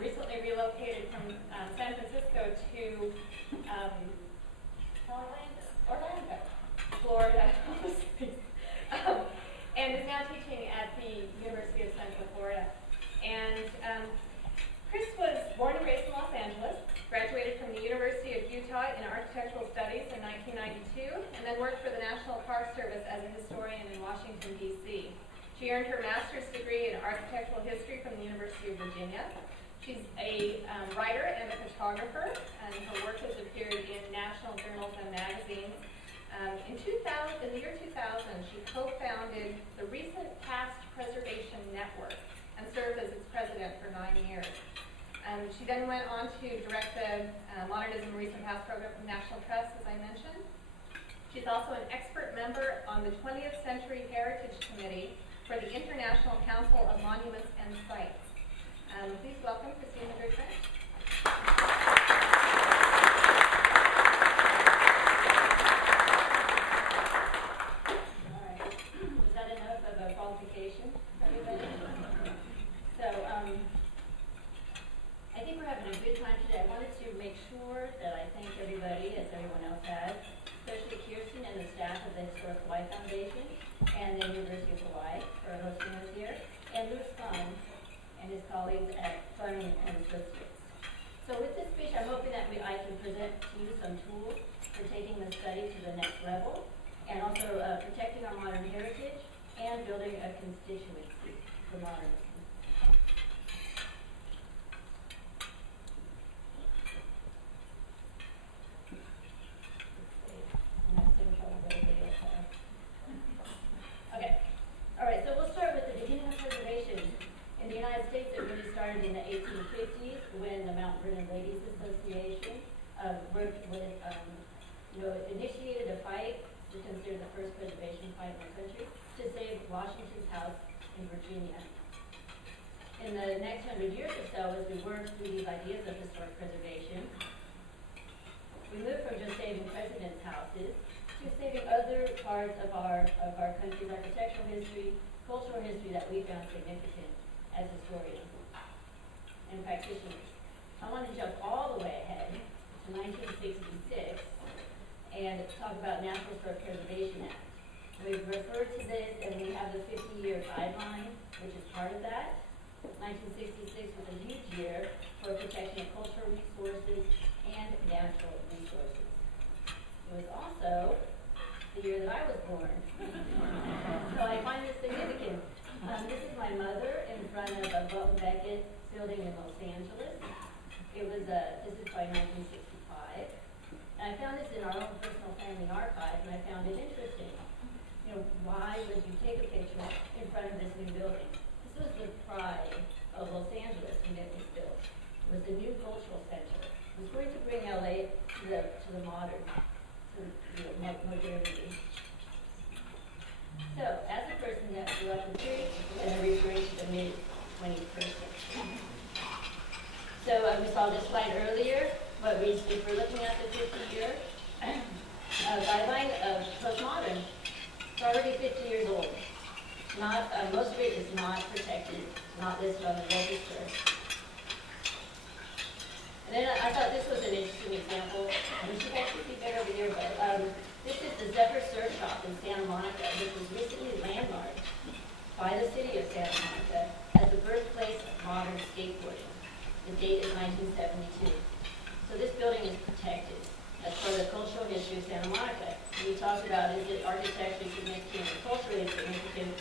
recently relocated from San Francisco to Orlando, Florida, and is now teaching at the University of Central Florida. And Chris was born and raised in Los Angeles, graduated from the University of Utah in Architectural Studies in 1992, and then worked for the National Park Service as a historian in Washington, D.C. She earned her master's degree in architectural history from the University of Virginia. She's a writer and a photographer, and her work has appeared in national journals and magazines. In the year 2000, she co-founded the Recent Past Preservation Network and served as its president for 9 years. She then went on to direct the Modernism Recent Past program from National Trust, as I mentioned. She's also an expert member on the 20th Century Heritage Committee for the International Council of Monuments and Sites. Please welcome Christine Madrid-French. All right. Was that enough of a qualification, everybody? So, I think we're having a good time today. I wanted to make sure that I thank everybody, as everyone else has, especially Kirsten and the staff of the Historic Hawaii Foundation and the University of Hawaii for hosting us here, and Louis Fun and his colleagues at Fun and Associates. So with this speech, I'm hoping that I can present to you some tools for taking the study to the next level, and also protecting our modern heritage and building a constituency for modernism. Okay. All right, so we'll start with the beginning of preservation. In the United States, it really started in the 1850s when the Mount Vernon Ladies Association initiated a fight to consider the first preservation fight in the country to save Washington's house in Virginia. In the next 100 years or so, as we worked through these ideas of historic preservation, we moved from just saving presidents' houses to saving other parts of our country's architectural history, cultural history that we found significant as historians and practitioners. I want to jump all the way ahead to 1966 and talk about National Historic Preservation Act. We've referred to this, and we have the 50-year guideline, which is part of that. 1966 was a huge year for protection of cultural resources and natural resources. It was also the year that I was born. So I find this significant. This is my mother in front of a Welton Beckett building in Los Angeles. This is by 1965. And I found this in our own personal family archive, and I found it interesting. Why would you take a picture in front of this new building? This was the pride of Los Angeles when it was built. It was the new cultural center. It was going to bring LA to the modern, to modernity. So, as a person that grew up in the street, and I'm referring to the mid-21st century. So, we saw this slide earlier, but if we're looking at the 50-year guideline of postmodern, it's already 50 years old. Most of it is not protected, not listed on the register. And then I thought this was an interesting example. I wish you guys could see better over here, but this is the Zephyr Surf Shop in Santa Monica, which was recently landmarked by the city of Santa Monica as the birthplace of modern skateboarding. The date is 1972. So this building is protected as part of the cultural history of Santa Monica. And we talked about, is it architecturally significant or culturally significant?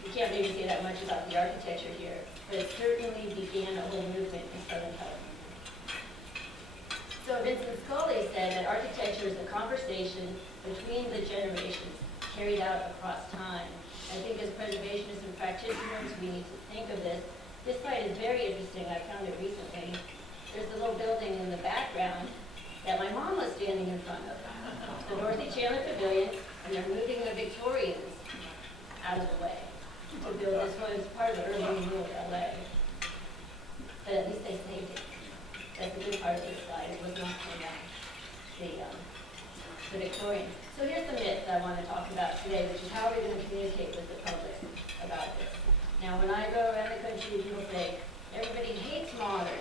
We can't maybe say that much about the architecture here, but it certainly began a whole movement in Southern California. So Vincent Scully said that architecture is a conversation between the generations carried out across time. I think as preservationists and practitioners, we need to think of this. This site is very interesting. I found it recently. There's a little building in the background that my mom was standing in front of, the Dorothy Chandler Pavilion, and they're moving the Victorians out of the way to build this one. It's part of the early renewal of LA. But at least they saved it. That's the good part of this slide. It was not from the Victorian. So here's the myth that I want to talk about today, which is how are we going to communicate with the public about this. Now, when I go around the country, people say, everybody hates modern.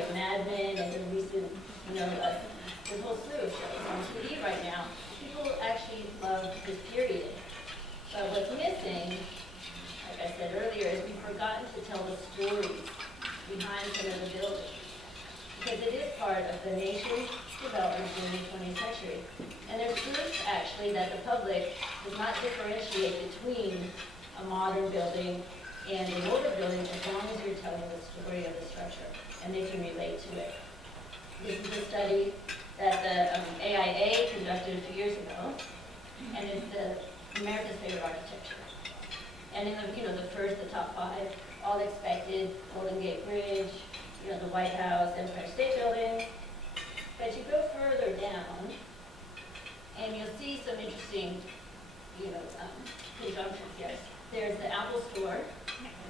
of Mad Men and the recent, this whole slew of shows on TV right now. People actually love this period. But what's missing, like I said earlier, is we've forgotten to tell the stories behind some of the buildings. Because it is part of the nation's development in the 20th century. And there's proof, actually, that the public does not differentiate between a modern building and an older building as long as you're telling the story of the structure and they can relate to it. This is a study that the AIA conducted a few years ago, and it's America's favorite architecture. And in the top 5, all expected, Golden Gate Bridge, the White House, Empire State Building. But you go further down, and you'll see some interesting, conjunctions. Yes, there's the Apple Store,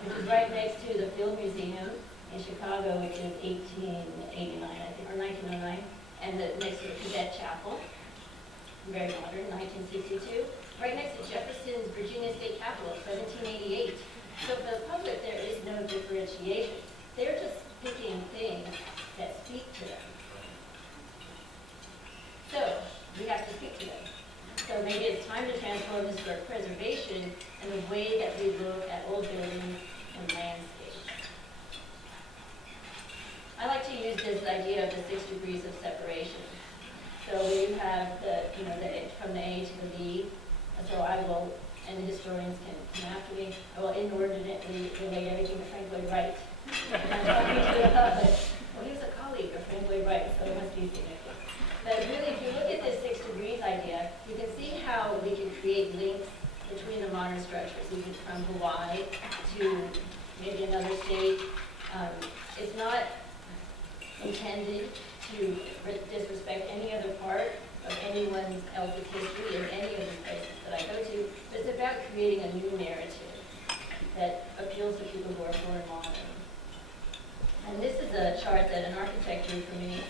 which is right next to the Field Museum in Chicago, which is 1889, I think, or 1909, and next to the Cadet Chapel, very modern, 1962. Right next to Jefferson's Virginia State Capitol, 1788. So for the public, there is no differentiation. They're just picking things that speak to them. So we have to speak to them. So maybe it's time to transform historic preservation and the way that we look at old buildings and landscapes. I like to use this idea of the 6 degrees of separation. So you have from the A to the B. So I will, and the historians can come after me, I will inordinately relate everything to Frank Lloyd Wright. And I'm talking to he was a colleague of Frank Lloyd Wright, so it must be significant. But really, if you look at this 6 degrees idea, you can see how we can create links between the modern structures, even from Hawaii to maybe another state. It's not intended to disrespect any other part of anyone else's history in any of the places that I go to, but it's about creating a new narrative that appeals to people who are more modern. And this is a chart that an architect drew for me,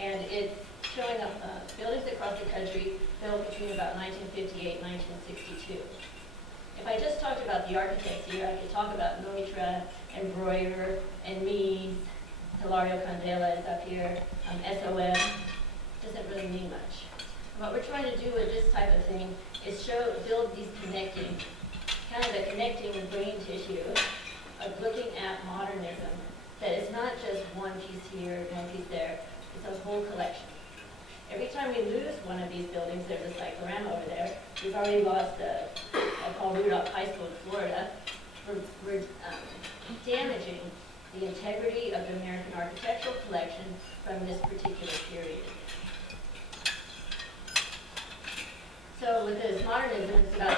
and it's showing up buildings across the country built between about 1958 and 1962. If I just talked about the architects here, I could talk about Neutra and Breuer and Mies. Hilario Candela is up here. SOM doesn't really mean much. What we're trying to do with this type of thing is build these connecting brain tissue of looking at modernism. That it's not just one piece here, one piece there. It's a whole collection. Every time we lose one of these buildings, there's a cyclorama over there. We've already lost Paul Rudolph High School in Florida. We're damaging the integrity of the American architectural collection from this particular period. So with this modernism, it's about